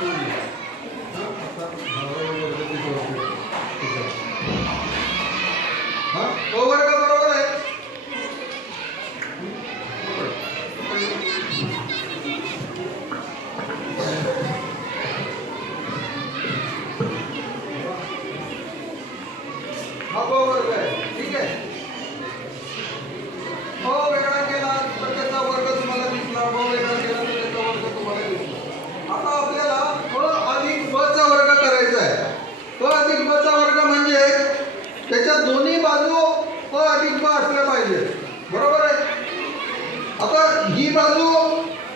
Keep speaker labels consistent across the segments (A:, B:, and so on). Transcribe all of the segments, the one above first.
A: हा तो वर्ग बरोबर आहे हा ब वर्ग आहे ठीक आहे ब वेगळा केला तर त्याचा वर्ग तुम्हाला दिसला ब वेगळा केला तर त्याचा वर्ग तुम्हाला दिसला आता आपल्याला ब अधिक ब चा वर्ग करायचा आहे ब अधिक ब चा वर्ग म्हणजे त्याच्या दोन्ही बाजू ब अधिक ब असल्या पाहिजे बरोबर आहे आता ही बाजू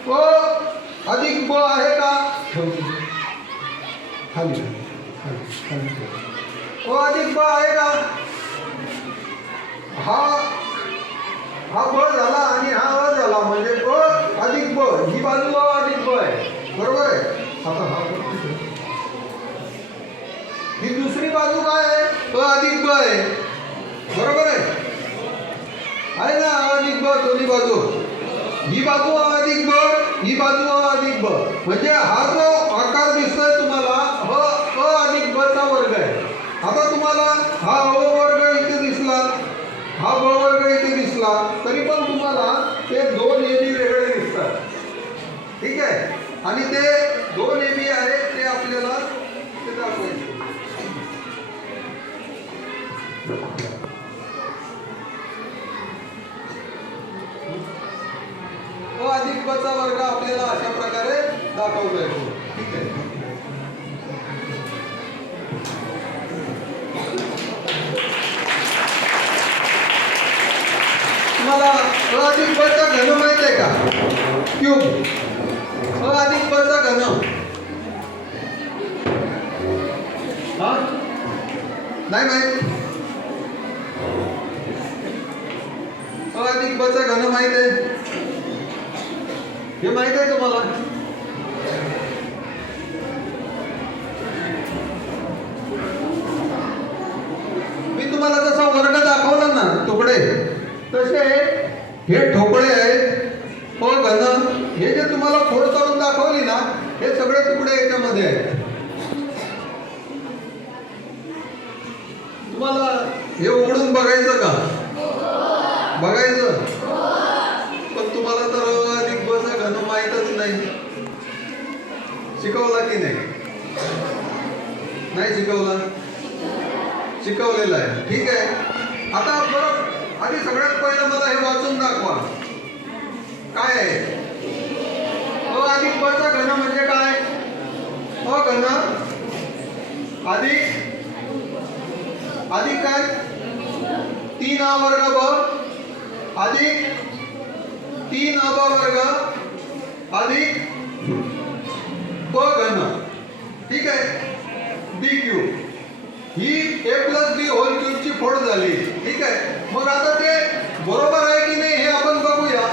A: ब अधिक ब आहे का खाली खाली खाली ठेव. अधिक ब आहे का? हा हा बळ झाला आणि हा अ झाला म्हणजे ब अधिक ब ही बाजू अ अधिक ब आहे बरोबर आहे? आता हा ही दुसरी बाजू काय आहे? अ अधिक ब आहे. बरोबर आहे? आहे ना अ अधिक ब दोन्ही बाजू? ही बाजू अ अधिक बळ? ही बाजू अ अधिक ब. म्हणजे हा जो आकार दिसतोय तुम्हाला ह अ अधिक ब चा वर्ग आहे. आता तुम्हाला हा अ वर्ग इथे दिसला. हा ब वर्ग इथे दिसला तरी पण तुम्हाला ते दोन एनी वेगळे दिसतात. ठीक आहे? आणि ते दोन दाखवतोय ठीक आहे तुम्हाला अ अधिक बचा घन माहीत आहे का? क्यूब. अ अधिक बचा घन हा? नाही माहीत. अधिक बचा घन माहीत आहे हे माहीत आहे तुम्हाला मी तुम्हाला जसा वर्ग दाखवला ना तुकडे तसे हे ठोकळे आहेत. प घन हे जे तुम्हाला फोड करून दाखवली ना हे सगळे तुकडे याच्यामध्ये आहेत. तुम्हाला हे उघडून बघायचं का? बघायचं? पण तुम्हाला तर अ अधिक घन माहीतच नाही. शिकवला की नाही? नाही शिकवला? शिकवलेलं आहे. ठीक आहे. आता बरं आधी सगळ्यात पहिलं मला हे वाचून दाखवा. काय आहे? अ अधिक बचा घन म्हणजे काय? अ घन अधिक अधिक काय? तीन अ वर्ग ब अधिक तीन अ वर्ग अधिक प घन. ठीक आहे? बी क्यू ही ए प्लस बी होल क्यूबची फोड झाली. ठीक आहे? मग आता ते बरोबर आहे की नाही हे आपण बघूया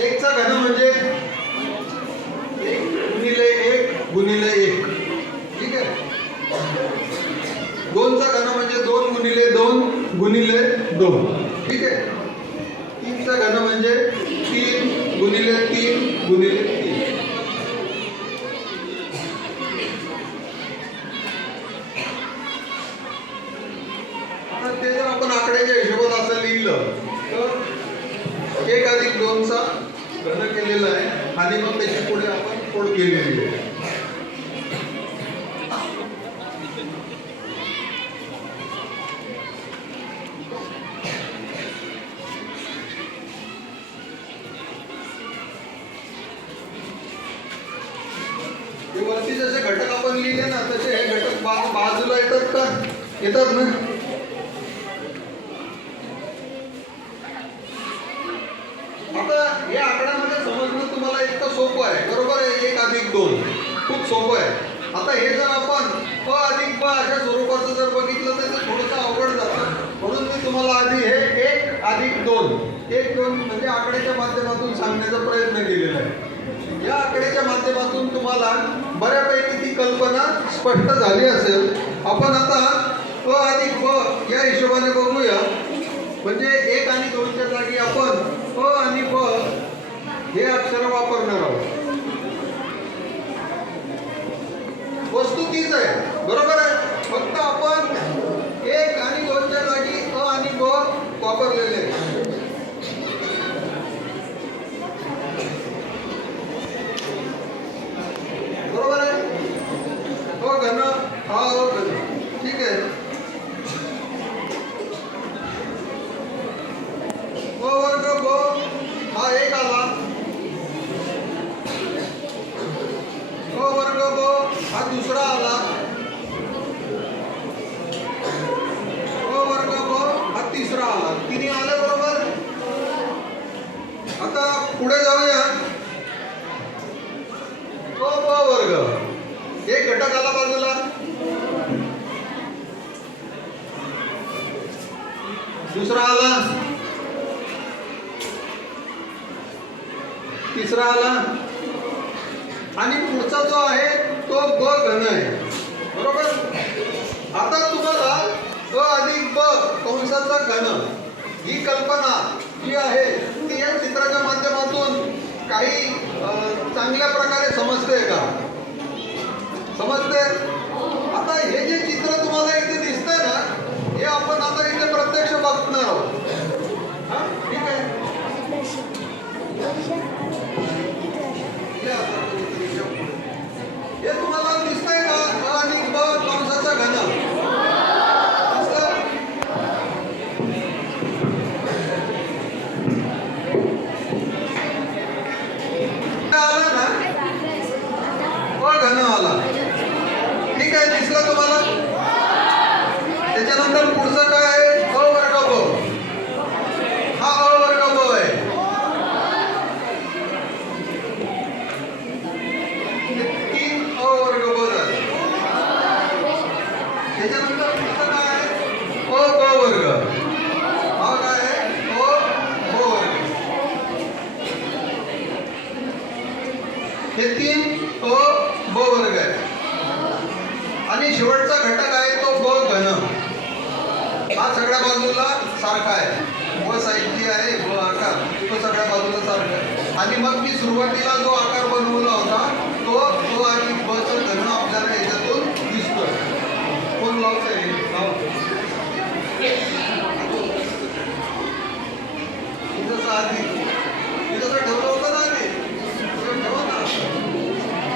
A: एकचा घन म्हणजे एक गुणिले एक गुणिले एक ठीक आहे दोनचा घन म्हणजे दोन गुणिले दोन गुणिले दोन या आकड्यामध्ये समजणं तुम्हाला एक तर सोपं आहे. बरोबर आहे? एक अधिक दोन. खूप सोपं आहे. आता हे जर आपण प अधिक ब अशा स्वरूपाचं जर बघितलं तर ते थोडंसं अवघड जातं. म्हणून मी तुम्हाला आधी हे एक अधिक दोन एक दोन म्हणजे आकड्याच्या माध्यमातून सांगण्याचा प्रयत्न केलेला आहे. या आकड्याच्या माध्यमातून तुम्हाला बऱ्यापैकी ती कल्पना स्पष्ट झाली असेल. आपण आता प अधिक ब या हिशोबाने बघूया. म्हणजे एक आणि दोनच्या जागी आपण प आणि ब हे अक्षर वापरणार आहोत. वस्तू तीच आहे. बरोबर आहे? फक्त आपण एक आणि दोनच्या जागी अ आणि ब वापरलेले आहे बरोबर आहे हो घन हा हो घन ठीक आहे ब वर्ग ब हा एक आला ब वर्ग ब हा दुसरा आला ब वर्ग ब हा तिसरा आला तिन्ही आले बरोबर आता पुढे जाऊया क ब वर्ग एक घटक आला बाजूला दुसरा आला तिसरा आला आणि पुढचा जो आहे तो ग घन आहे. बरोबर? आता तुम्हाला ग अधिक ब कंसाचा घन ही कल्पना जी आहे ती या चित्राच्या माध्यमातून काही चांगल्या प्रकारे समजते का? समजते आता हे जे चित्र तुम्हाला इथे दिसतंय ना हे आपण आता इथे प्रत्यक्ष बघणार आहोत हा ठीक आहे या आता तुम्ही इथे पुढे. हे तुम्हाला दिसतंय का अ आणि ब कंसाचा घन दिसलं? आला ना तुम्हाला. ठीक आहे दिसला तुम्हाला? त्याच्यानंतर पुढचं काय आहे? अ वर्ग ब हा अ वर्ग ब आहे तीन अ वर्ग ब झाले त्याच्यानंतर पुढचं काय आहे अ ब वर्ग हा काय आहे अ ब वर्ग हे तीन अ ब वर्ग आहे आणि शेवटचा घटक आहे तो ब घन हा सगळ्या बाजूला सारखा आहे. व साईडची आहे व आकार. तो सगळ्या बाजूला सारखा आहे. आणि मग मी सुरुवातीला जो आकार बनवला होता तो तो आणि बचा धन आपल्याला याच्यातून दिसतोय. कोण लावतोय लावतो इथं आधी इथं ठेवलं होतं ना आधी इथं ठेवा ना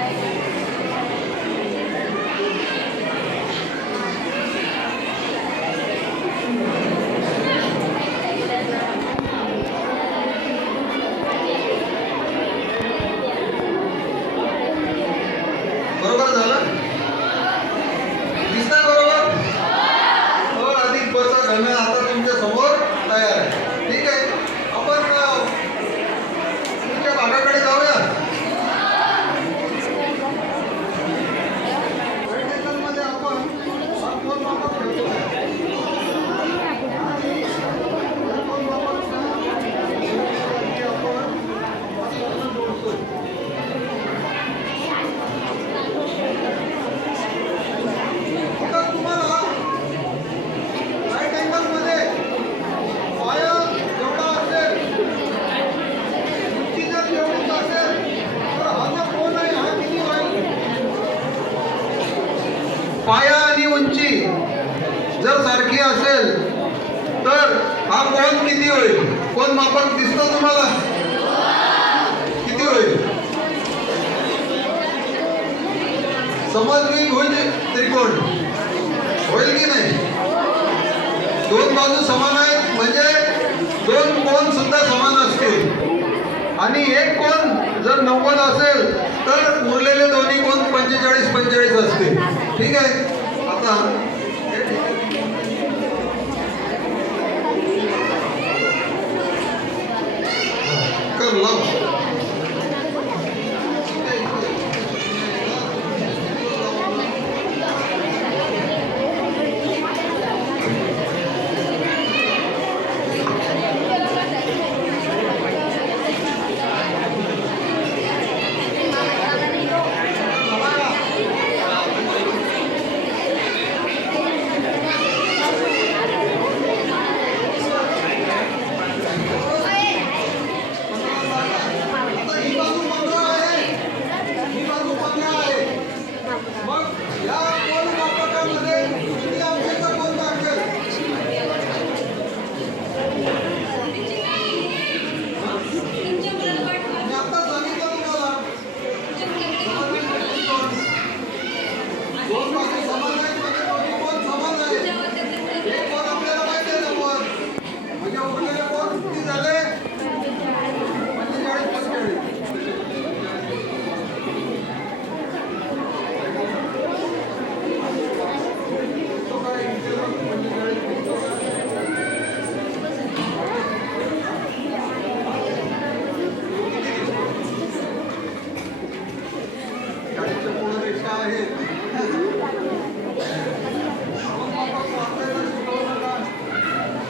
A: बरोबर झालं दिसतंय बरोबर हो अधिक बचा घन आता तुमच्यासमोर तयार आहे ठीक आहे आपण अ, तुमच्या भागाकडे जाऊया मध्ये आपण हा कोण मापक ठेवतो कोण मापक हे आपण असं जोडतोय आता तुम्हाला राईट अँगलमध्ये पाया जेवढा असेल उंची जर जेवढीच असेल तर हा जो कोन आहे हा किती होईल पाया आणि उंची जर सारखी असेल तर हा कोन किती होईल कोण मापक दिसतो तुम्हाला किती होईल समद्विभुज त्रिकोण. होईल की नाही? दोन बाजू समान आहेत म्हणजे दोन कोण सुद्धा समान असतील. आणि एक कोण जर नव्वद असेल तर उरलेले दोन्ही कोण पंचेचाळीस पंचेचाळीस असतील. ठीक आहे? आता